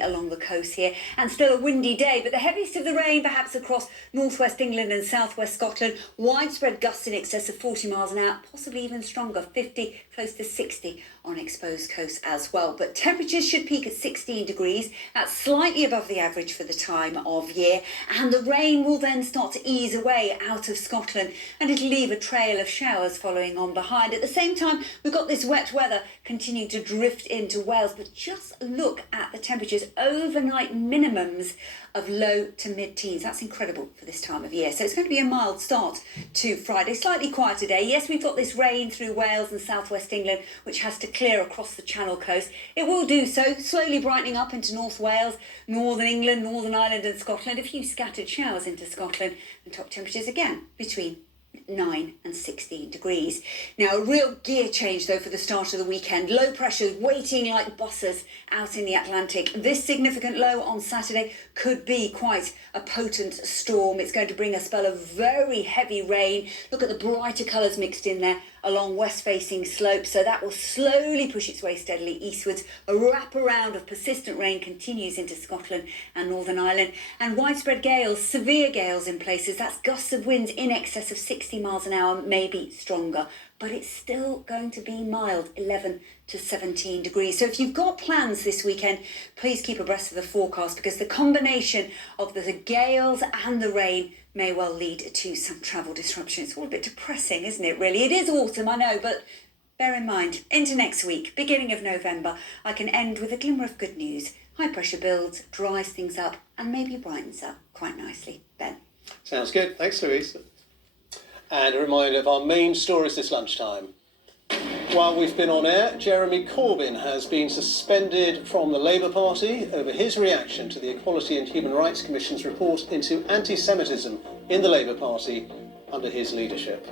along the coast here, and still a windy day, but the heaviest of the rain perhaps across northwest England and southwest Scotland. Widespread gusts in excess of 40 miles an hour, possibly even stronger, 50 close to 60 on exposed coasts as well. But temperatures should peak at 16 degrees. That's slightly above the average for the time of year, and the rain will then start to ease away out of Scotland, and it'll leave a trail of showers following on behind. At the same time, we've got this wet weather continuing to drift into Wales, but just look at the temperatures. Overnight minimums of low to mid-teens. That's incredible for this time of year. So it's going to be a mild start to Friday. Slightly quieter day. Yes, we've got this rain through Wales and southwest England, which has to clear across the Channel coast. It will do so, slowly brightening up into North Wales, Northern England, Northern Ireland and Scotland. A few scattered showers into Scotland, and top temperatures again between 9 and 16 degrees. Now, a real gear change, though, for the start of the weekend. Low pressure waiting like buses out in the Atlantic. This significant low on Saturday could be quite a potent storm. It's going to bring a spell of very heavy rain. Look at the brighter colours mixed in there along west-facing slopes. So that will slowly push its way steadily eastwards. A wraparound of persistent rain continues into Scotland and Northern Ireland. And widespread gales, severe gales in places. That's gusts of winds in excess of 60 miles an hour, maybe stronger. But it's still going to be mild, 11 to 17 degrees. So if you've got plans this weekend, please keep abreast of the forecast, because the combination of the gales and the rain may well lead to some travel disruption. It's all a bit depressing, isn't it, really? It is autumn, I know, but bear in mind, into next week, beginning of November, I can end with a glimmer of good news. High pressure builds, dries things up, and maybe brightens up quite nicely. Ben? Sounds good. Thanks, Louise. And a reminder of our main stories this lunchtime. While we've been on air, Jeremy Corbyn has been suspended from the Labour Party over his reaction to the Equality and Human Rights Commission's report into anti-Semitism in the Labour Party under his leadership.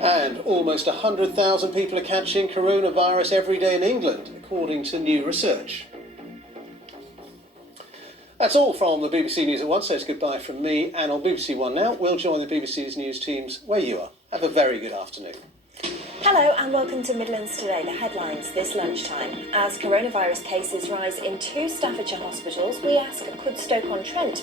And almost 100,000 people are catching coronavirus every day in England, according to new research. That's all from the BBC News at 1, so it's goodbye from me. And on BBC One now, we'll join the BBC's news teams where you are. Have a very good afternoon. Hello and welcome to Midlands Today, the headlines this lunchtime. As coronavirus cases rise in 2 Staffordshire hospitals, we ask, could Stoke-on-Trent